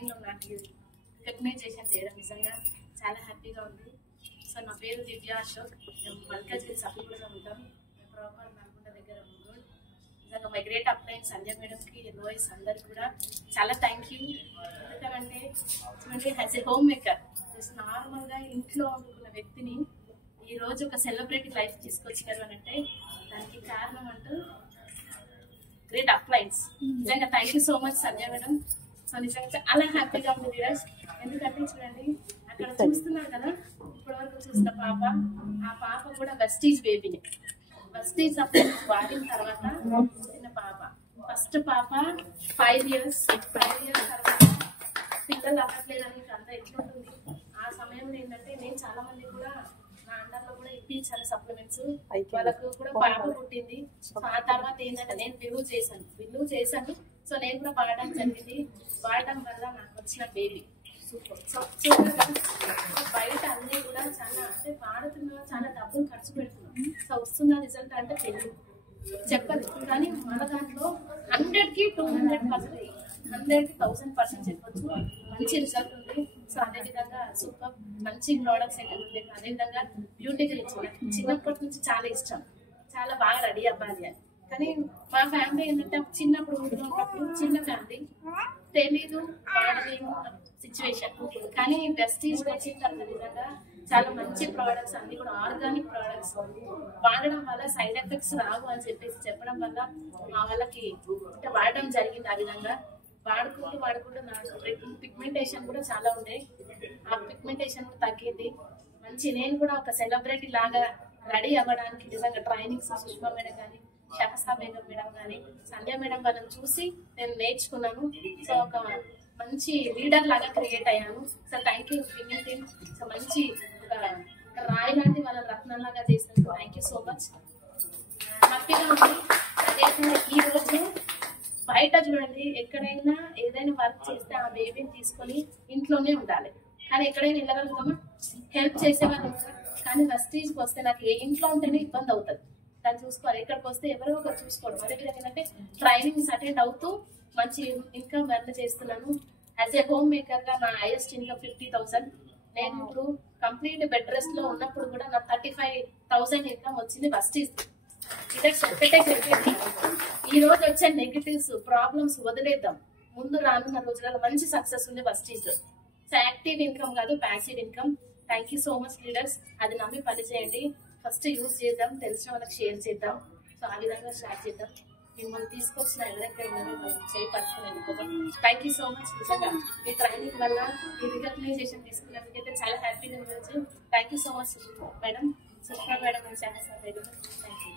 ట్రైనింగ్లో నాకు రికగ్నైజేషన్ చేయడం నిజంగా చాలా హ్యాపీగా ఉంది. సో నా పేరు దివ్య అశోక్, మేము మల్కాజ్గిరి సఫీగూడలో ఉంటాం, ప్రాపర్ నల్గొండ దగ్గర ముందు. నిజంగా మై గ్రేట్ అప్లైన్ సంజయ్ మేడంకి, లోయస్ అందరికి కూడా చాలా థ్యాంక్ యూ. ఎందుకంటే చూడండి, as a home maker just నార్మల్గా ఇంట్లో వండుకున్న వ్యక్తిని ఈరోజు ఒక సెలబ్రిటీ లైఫ్ తీసుకొచ్చారు అని అంటే దానికి కారణం అంటూ గ్రేట్ అప్లైన్స్. నిజంగా thank you so much Sanjay madam. So నిజంగా చాలా హ్యాపీగా ఉంది వీరస్. ఎందుకంటే చూడండి, అక్కడ చూస్తున్నారు కదా ఇప్పటివరకు చూసిన పాప, ఆ పాప కూడా వెస్టీజ్ బేబీని. వెస్టీజ్ అప్పుడు వాడిన తర్వాత చిన్న పాప, ఫస్ట్ పాప 5 years తర్వాత పిల్లలు అవ్వట్లేదని అంతా ఎట్లుంటుంది. ఆ సమయంలో ఏంటంటే నేను చాలా మంది కూడా నా అండర్లో కూడా ఇప్పించాను సప్లిమెంట్స్, వాళ్ళకు కూడా పాప పుట్టింది. సో ఆ తర్వాత ఏంటంటే నేను బిల్లు చేశాను. సో నేను కూడా వాడడం జరిగింది. వాడడం వల్ల నాకు వచ్చిన బేబీ సూపర్. సో బయట అన్నీ కూడా చాలా అంటే వాడుతున్నా చాలా డబ్బులు ఖర్చు పెడుతున్నాం. సో వస్తున్న రిజల్ట్ అంటే తెలియదు, చెప్పదు. కానీ మన దాంట్లో 100కి 200%, 100కి 1000% చెప్పొచ్చు. మంచి రిజల్ట్ ఉంది. సో అదేవిధంగా సూపర్ మంచి ప్రోడక్ట్స్ అయితే ఉంది. అదేవిధంగా బ్యూటీ గురించి చిన్నప్పటి నుంచి చాలా ఇష్టం, చాలా బాగా రెడీ అవ్వాలి అని. కానీ మా ఫ్యామిలీ ఏంటంటే చిన్నప్పుడు ఊళ్ళో ఉన్నప్పుడు చిన్న ఫ్యామిలీ తెలీదు, వాడలేము సిచ్యువేషన్. కానీ వెస్టీజ్ వచ్చిన తర్వాత నిజంగా చాలా మంచి ప్రోడక్ట్స్, అన్ని కూడా ఆర్గానిక్ ప్రోడక్ట్స్ వాడడం వల్ల సైడ్ ఎఫెక్ట్స్ రావు అని చెప్పడం వల్ల మా వాళ్ళకి వాడడం జరిగింది. ఆ విధంగా వాడుకుంటూ నాకు పిగ్మెంటేషన్ కూడా చాలా ఉండే, ఆ పిగ్మెంటేషన్ కూడా తగ్గింది. మంచి నేను కూడా ఒక సెలబ్రిటీ లాగా రెడీ అవ్వడానికి నిజంగా ట్రైనింగ్స్ సుష్మా మేడం కానీ, షహస్తా బేగం మేడం కానీ, సంధ్య మేడం వాళ్ళని చూసి నేను నేర్చుకున్నాను. సో ఒక మంచి లీడర్ లాగా క్రియేట్ అయ్యాను. So thank you winning team. So మంచి ఒక రాయి లాంటి వాళ్ళ రత్నం లాగా చేసినందుకు థ్యాంక్ యూ సో మచ్. హ్యాపీగా ఉంది. అదేవిధంగా ఈ రోజు బయట చూడండి, ఎక్కడైనా ఏదైనా వర్క్ చేస్తే ఆ బేబీని తీసుకొని ఇంట్లోనే ఉండాలి. కానీ ఎక్కడైనా వెళ్ళగలుగుతామా? హెల్ప్ చేసేవాళ్ళు ఉంటారు. కానీ వెస్టీజ్కి వస్తే నాకు ఇంట్లో ఉంటేనే ఇబ్బంది అవుతుంది, దాన్ని చూసుకోవాలి. ఇక్కడికి వస్తే ఎవరో ఒకరు చూసుకోవడం. అదేవిధంగా ఏంటంటే ట్రైనింగ్స్ అటెండ్ అవుతూ మంచి ఇన్కమ్ ఎర్న్ చేస్తున్నాను. యాజ్ ఏ హోమ్ మేకర్ గా నా హైయెస్ట్ ఇన్కమ్ 50,000. నేను ఇప్పుడు కంప్లీట్ బెడ్ రెస్ట్ లో ఉన్నప్పుడు కూడా నా 35,000 ఇన్కమ్ వచ్చింది వెస్టీజ్. రిజల్ట్స్ ఒకటే చెప్పేది. ఈ రోజు వచ్చే నెగిటివ్స్ ప్రాబ్లమ్స్ వదిలేద్దాం. ముందు రానున్న రోజులలో మంచి సక్సెస్ ఉంది వెస్టీజ్ లో. సో యాక్టివ్ ఇన్కమ్ కాదు, passive income. Thank you so much leaders. అది నమ్మి పని చేయండి. ఫస్ట్ యూజ్ చేద్దాం, తెలిసిన వాళ్ళకి షేర్ చేద్దాం. సో ఆ విధంగా స్టార్ట్ చేద్దాం. మిమ్మల్ని తీసుకొచ్చిన ఎవరైతే ఉన్నారో మనం చేపట్టుకుని వెళ్ళిపోతాం. Thank you so much. నిజంగా ఈ ట్రైనింగ్ వల్ల ఈ రికగ్నైజేషన్ తీసుకున్నందుకైతే చాలా హ్యాపీగా ఉండొచ్చు. Thank you so much madam, Sushma madam and షహస్తా మేడం. Thank you.